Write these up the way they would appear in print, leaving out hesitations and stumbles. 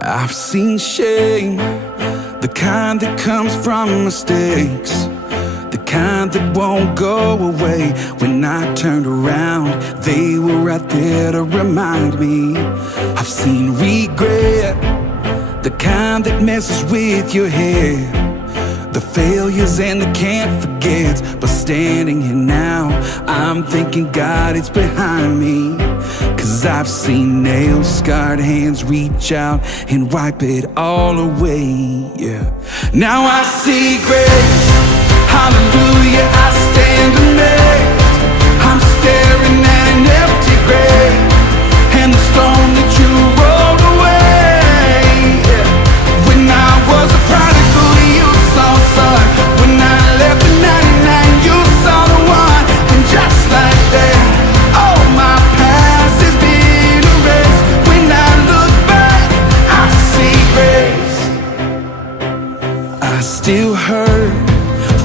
I've seen shame, the kind that comes from mistakes, the kind that won't go away. When I turned around, they were right there to remind me. I've seen regret, the kind that messes with your head, the failures and the can't forgets. But standing here now, I'm thinking God, it's behind me. 'Cause I've seen nail-scarred hands reach out and wipe it all away, yeah. Now I see grace, hallelujah, I stand amazed. I'm staring at an empty grave, and the stone that you rolled away, yeah. When I was a prodigal, you saw son. When I left the 99, you saw the one. And just like that, oh, my past has been erased. When I look back, I see grace. I still hurt,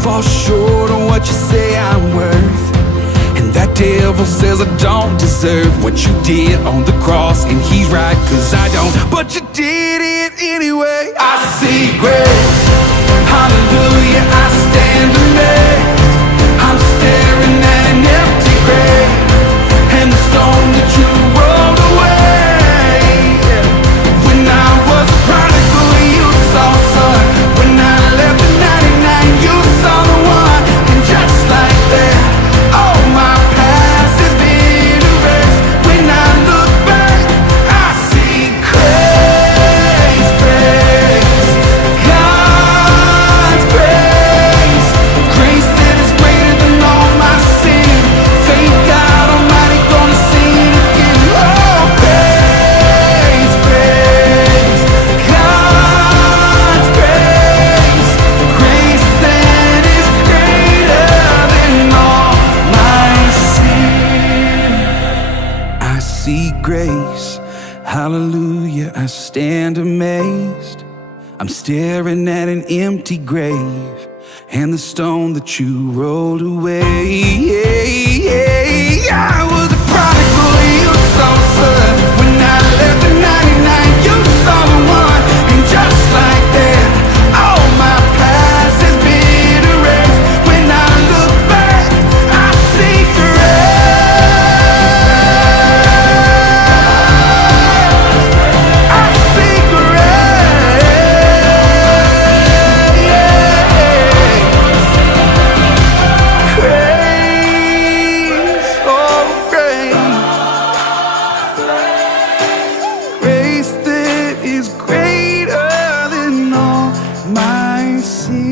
fall short on what you say I'm worth, and that devil says I don't deserve what you did on the cross. And he's right, 'cause I don't, but you did it anyway. I see grace, hallelujah, I stand amazed. I'm staring at an empty grave, and the stone that you rolled away, yeah. When I was a prodigal, you saw son. When I left the 99, you saw the one. And just like that, oh, my past has been erased. When I look back, I see grace, grace, God's grace, grace that is greater than all my sin. Thank God Almighty, gonna see it again. Oh, grace, grace, God's grace, grace that is greater than all my sin. I see grace, hallelujah, I stand amazed. I'm staring at an empty grave, and the stone that you rolled away, I was a prodigal, you saw son. When I left the 99, you saw the one. And just like that, all my past has been erased. When I look back, I see grace, I see grace, oh grace, grace that is greater than all my sin.